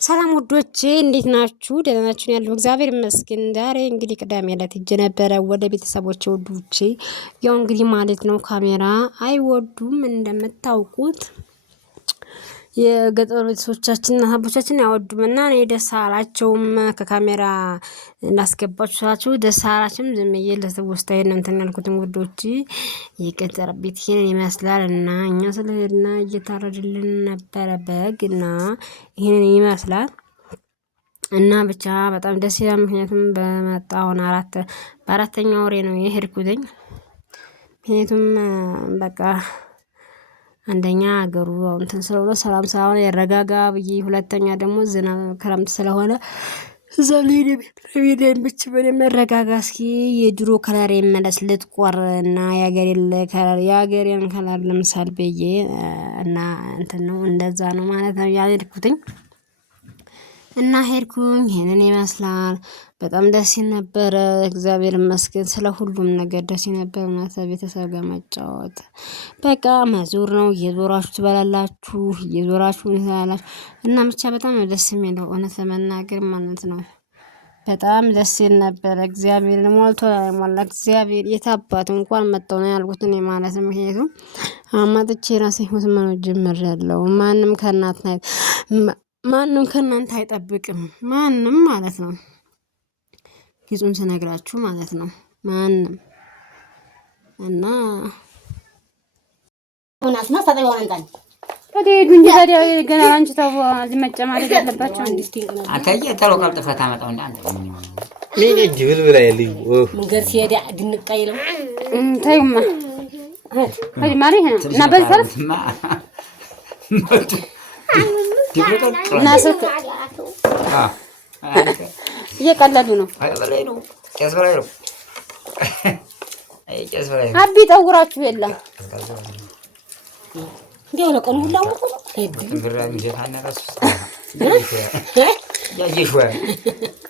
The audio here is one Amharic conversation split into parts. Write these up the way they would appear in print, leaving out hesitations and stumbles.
ሰላም ወዶቼ እንዴት ናችሁ? ደህና ናችሁ? ያለው እግዚአብሔር ይመስገን። ዛሬ እንግዲህ ቅዳሜ ዕለት ሄጄ ነበረ ወደ ቤተሰቦቼ ወዶቼ። ያው እንግዲህ ማለት ነው ካሜራ አይወዱም እንደምታውቁት የገጠር ቤተሰቦቻችንና አባቶቻችን አይወዱም እና እኔ ደስ አላቸውም ከካሜራ እንዳስገባችሁ ስላችሁ ደስ አላችሁም። ዝም ብዬ ለትውስታ ነው እንትን ያልኩትን ውዶቼ። የገጠር ቤት ይሄን ይመስላል እና እኛ ስለሄድና እየታረድልን ነበረ በግ እና ይሄን ይመስላል እና ብቻ በጣም ደስ ይላል። ምክንያቱም በመጣውን በአራተኛ ወሬ ነው የሄድኩትኝ። ምክንያቱም በቃ አንደኛ ሀገሩ እንትን ስለሆነ ሰላም ስለሆነ ያረጋጋ ብዬ፣ ሁለተኛ ደግሞ ዝናብ ክረምት ስለሆነ እዛ ላይ ቤት ብቻ መረጋጋ እስኪ የድሮ ከለር ይመለስ ልጥቆር እና የሀገሬን ከለር ለምሳሌ ብዬ እና እንትን ነው እንደዛ ነው ማለት ነው ያልሄድኩትኝ እና ሄድኩኝ። ይሄንን ይመስላል። በጣም ደስ ነበረ። እግዚአብሔር ይመስገን ስለ ሁሉም ነገር ደስ ነበር። ማለት ቤተሰብ ጋር መጫወት በቃ መዞር ነው። እየዞራችሁ ትበላላችሁ፣ እየዞራችሁ ትበላላችሁ እና ብቻ በጣም ደስ የሚለው እውነት ለመናገር ማለት ነው። በጣም ደስ ይል ነበረ። እግዚአብሔር ሞልቶ ሞላ። እግዚአብሔር የታባቱ እንኳን መጣው ነው ያልኩት እኔ ማለት ነው። ምክንያቱም አማጥቼ ራሴ ህይወት መኖር ጀምሬያለሁ። ማንም ከእናንተ አይጠብቅም። ማንም ማለት ነው። ግጹን ስነግራችሁ ማለት ነው። ማንም እና ሆናስና ታጠቢው አንታን ታዲያ ታዲያ ገና አንቺ ታው መጨማደድ ያለባችሁ አታየ ተሮቃል ጥፋት አመጣው እንዳንተ ምን ይጅብል ብላ ያለኝ መንገር ሲሄድ ድንቃይለው ታይማ ሀዲ ማሪ እና በልፈርስ ናስክ እየቀለዱ ነው። አቢ ጠጉራችሁ የለም እንዴው ለቀኑ ሁላ ወጣ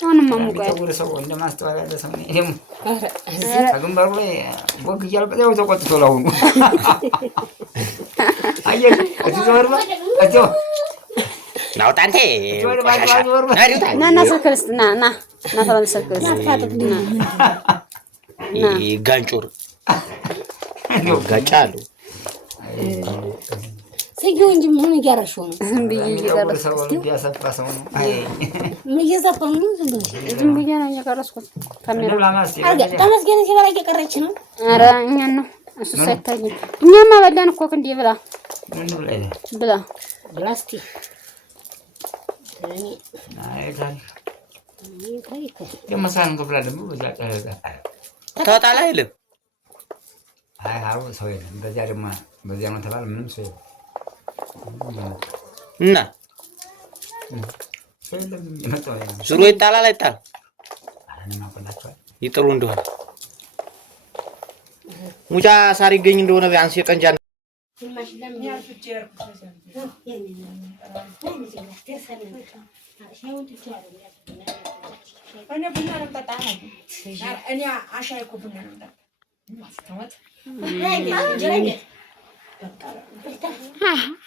አሁንማ ሙቀት ተጉር ሰው እንደማስተዋል ያለ ሰው ነው። አግንባሩ ላይ ቦግ እያልበለው ተቆጥቶ ላሁን አየህ እዚህ ዘወርባ እዚህ ናውጣንቴ ና ሰከልስ ና ፈረንሰከልስ ጋንጮር ጋጫሉ ሰው እንጂ ምን እያረሽው ነው? ዝም ብዬ እየቀረስኩ ያሰፋ ሰው ነው። ምን እየዘፈኑ ነው? ዝም ብዬ ነው እየቀረስኩት። ካሜራ ተመስገን ሲበላ እየቀረች ነው። ኧረ እኛን ነው እሱ ሳይታየኝ እኛማ በላን እኮ እንዴ ብላ ብላስቲ የመሳን ክፍላ ደግሞ በዛ ቀረጋ ታውጣላ አይልም። አይ አው ሰው የለም። በዚያ ደግሞ በዚያ ነው ተባለ ምንም ሰው እና ሰለም የመጣው ዙሮ ይጣላል አይጣል ይጥሉ እንደሆነ ሙጫ ሳር ይገኝ እንደሆነ ቢያንስ የቀንጃ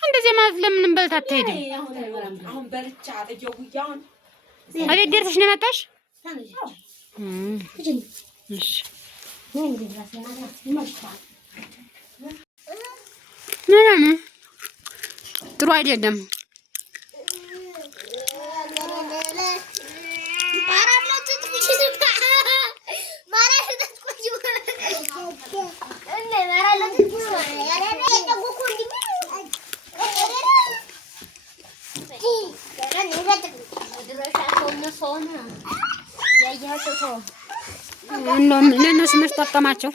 እንደዚህ ማለት ለምን እንበልታ አትሄድም? አሁን በልቻ አጥጆው ጉያውን አቤት ደርሰሽ ነው መጣሽ? እሺ ጥሩ አይደለም። ለእነሱ መች ጠቀማቸው?